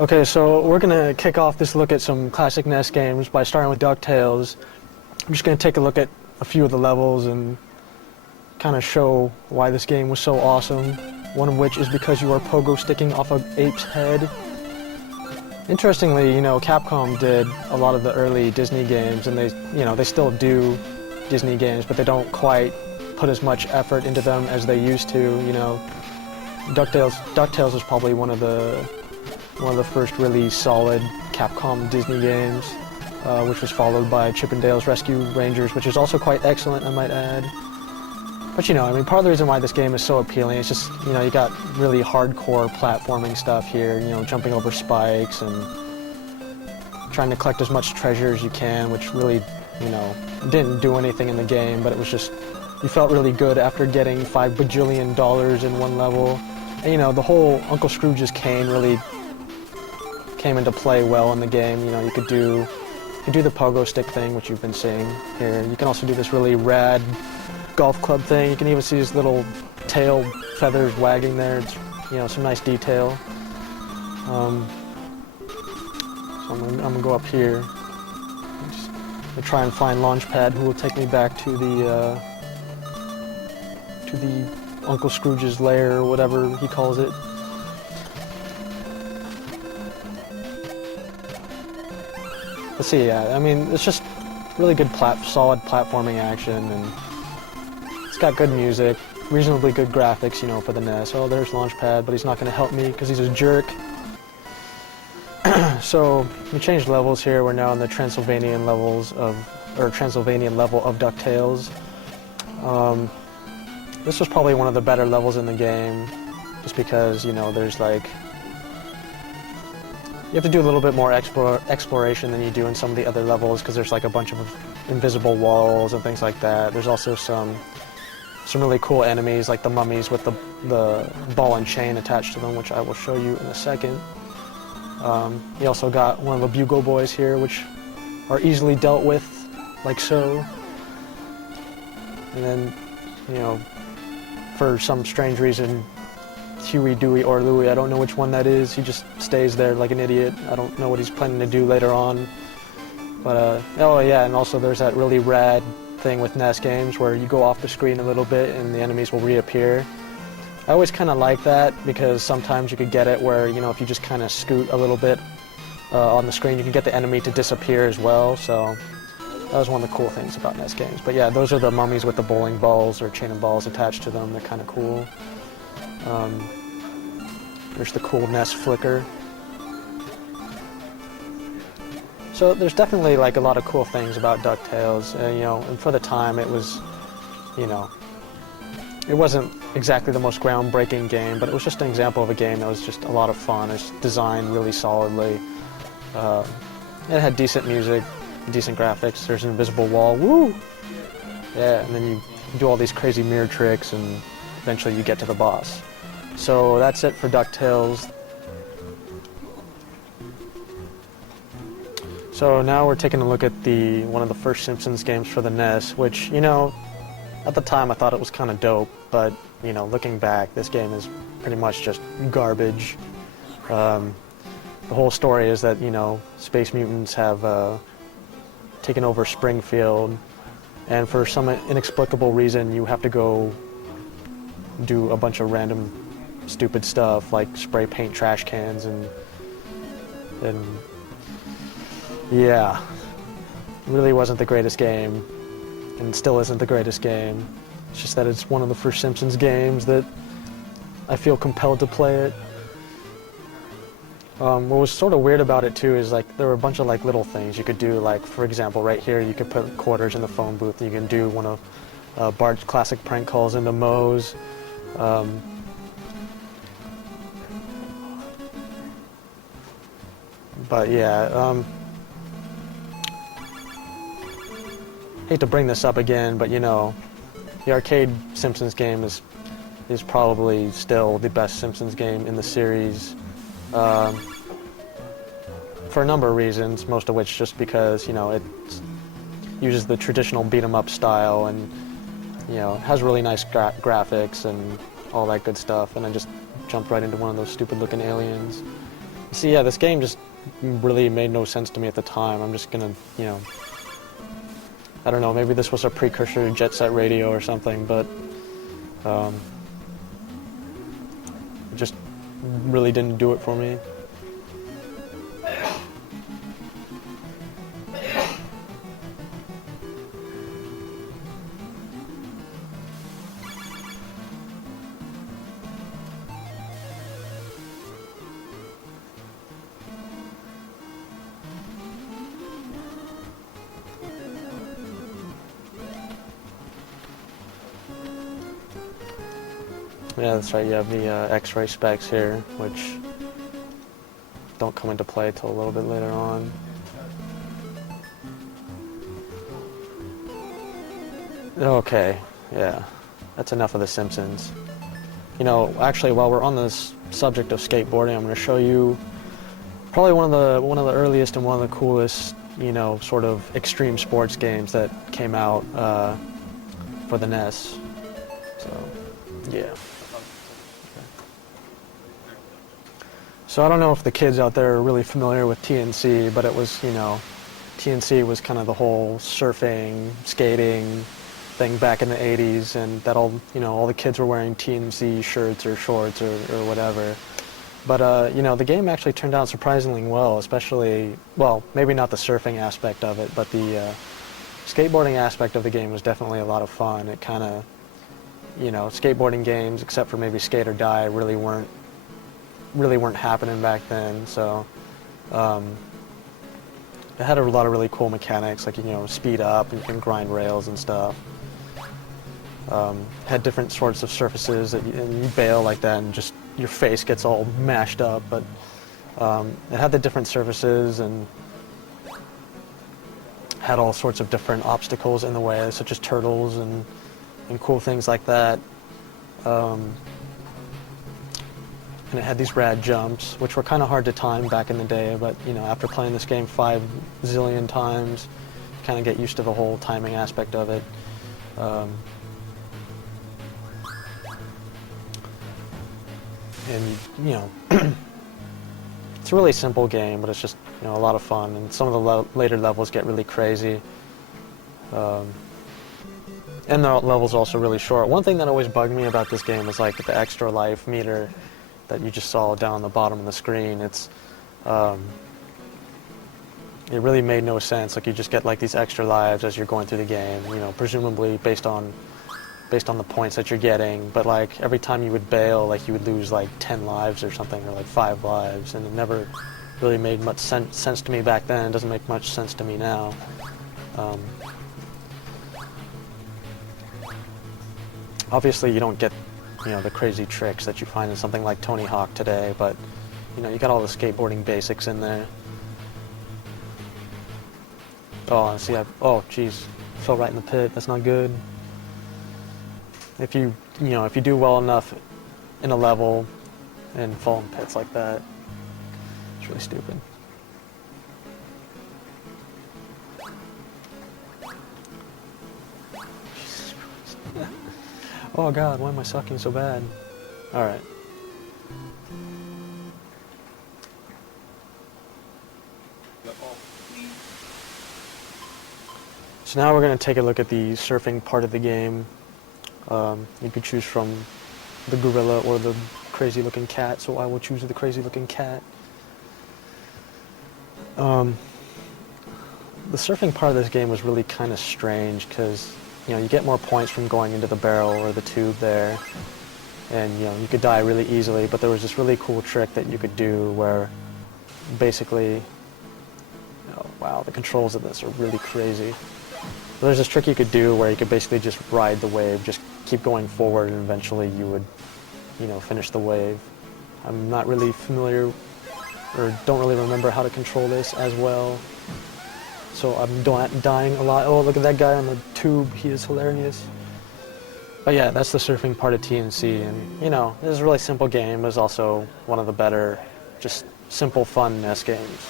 Okay, so we're gonna kick off this look at some classic NES games by starting with DuckTales. I'm just gonna take a look at a few of the levels and kind of show why this game was so awesome. One of which is because you are pogo sticking off an ape's head. Interestingly, Capcom did a lot of the early Disney games, and they still do Disney games, but they don't quite put as much effort into them as they used to. DuckTales is probably one of the first really solid Capcom Disney games, which was followed by Chip 'n Dale's Rescue Rangers, which is also quite excellent, I might add. But part of the reason why this game is so appealing is just, you got really hardcore platforming stuff here, jumping over spikes and trying to collect as much treasure as you can, which really, didn't do anything in the game, but it was just, you felt really good after getting $5 bajillion in one level. And, the whole Uncle Scrooge's cane really came into play well in the game. You could do the pogo stick thing, which you've been seeing here. You can also do this really rad golf club thing. You can even see his little tail feathers wagging there. It's some nice detail. So I'm gonna go up here. Just gonna try and find Launchpad, who will take me back to the Uncle Scrooge's lair, or whatever he calls it. Let's see. Yeah, it's just really good solid platforming action, and it's got good music, reasonably good graphics, for the NES. Oh, there's Launchpad, but he's not going to help me because he's a jerk. So we changed levels here. We're now in the Transylvanian level of DuckTales. This was probably one of the better levels in the game, just because there's you have to do a little bit more exploration than you do in some of the other levels, because there's a bunch of invisible walls and things like that. There's also some really cool enemies, like the mummies with the ball and chain attached to them, which I will show you in a second. You also got one of the Bugle Boys here, which are easily dealt with, like so. And then, for some strange reason, Huey, Dewey, or Louie, I don't know which one that is. He just stays there like an idiot. I don't know what he's planning to do later on. But, oh yeah, and also there's that really rad thing with NES games where you go off the screen a little bit and the enemies will reappear. I always kind of like that, because sometimes you could get it where, if you just kind of scoot a little bit on the screen, you can get the enemy to disappear as well. So that was one of the cool things about NES games. But yeah, those are the mummies with the bowling balls or chain of balls attached to them. They're kind of cool. There's the cool NES flicker. So there's definitely a lot of cool things about DuckTales. And for the time it was, it wasn't exactly the most groundbreaking game, but it was just an example of a game that was just a lot of fun. It's designed really solidly. It had decent music, decent graphics. There's an invisible wall. Woo! Yeah, and then you do all these crazy mirror tricks, and eventually you get to the boss. So that's it for DuckTales. So now we're taking a look at one of the first Simpsons games for the NES, which, at the time I thought it was kind of dope, but, looking back, this game is pretty much just garbage. The whole story is that, space mutants have taken over Springfield, and for some inexplicable reason you have to go do a bunch of random stupid stuff, like spray paint trash cans and yeah, really wasn't the greatest game, and still isn't the greatest game. It's just that it's one of the first Simpsons games that I feel compelled to play it. What was sort of weird about it too is there were a bunch of little things you could do, for example right here you could put quarters in the phone booth, and you can do one of Bart's classic prank calls into Moe's. But yeah, hate to bring this up again, but the arcade Simpsons game is probably still the best Simpsons game in the series, for a number of reasons, most of which just because it uses the traditional beat-em-up style, and has really nice graphics and all that good stuff, and then just jumped right into one of those stupid looking aliens. See, yeah, this game just really made no sense to me at the time. I'm just gonna, I don't know, maybe this was a precursor to Jet Set Radio or something, but it just really didn't do it for me. Yeah, that's right, you have the X-ray specs here, which don't come into play till a little bit later on. Okay, yeah, that's enough of The Simpsons. Actually, while we're on this subject of skateboarding, I'm going to show you probably one of the earliest and one of the coolest, sort of extreme sports games that came out for the NES. So, yeah. So I don't know if the kids out there are really familiar with TNC, but it was, TNC was kind of the whole surfing, skating thing back in the 80s, and that all the kids were wearing TNC shirts or shorts or whatever. But, the game actually turned out surprisingly well, especially, well, maybe not the surfing aspect of it, but the skateboarding aspect of the game was definitely a lot of fun. It kind of, skateboarding games, except for maybe Skate or Die, really weren't happening back then. So it had a lot of really cool mechanics, like speed up and you can grind rails and stuff. Had different sorts of surfaces and you bail like that and just your face gets all mashed up, but it had the different surfaces and had all sorts of different obstacles in the way, such as turtles and cool things like that. And it had these rad jumps, which were kind of hard to time back in the day, but after playing this game 5 zillion times, you kind of get used to the whole timing aspect of it. And it's a really simple game, but it's just a lot of fun, and some of the later levels get really crazy. And the levels are also really short. One thing that always bugged me about this game was like the extra life meter that you just saw down the bottom of the screen. It really made no sense. Like you just get like these extra lives as you're going through the game, presumably based on the points that you're getting, but like every time you would bail, like you would lose like 10 lives or something, or like 5 lives, and it never really made much sense to me back then. It doesn't make much sense to me now. Obviously you don't get the crazy tricks that you find in something like Tony Hawk today, but you got all the skateboarding basics in there. Oh, see, oh geez, fell right in the pit. That's not good. If you do well enough in a level and fall in pits like that, it's really stupid. Oh god, why am I sucking so bad? Alright. So now we're going to take a look at the surfing part of the game. You could choose from the gorilla or the crazy looking cat, so I will choose the crazy looking cat. The surfing part of this game was really kind of strange because you get more points from going into the barrel or the tube there, and you could die really easily, but there was this really cool trick that you could do where basically, wow, the controls of this are really crazy. There's this trick you could do where you could basically just ride the wave, just keep going forward, and eventually you would, finish the wave. I'm not really familiar, or don't really remember how to control this as well. So I'm dying a lot. Oh, look at that guy on the tube. He is hilarious. But yeah, that's the surfing part of TNC. And, this is a really simple game. It was also one of the better, just simple, fun NES games.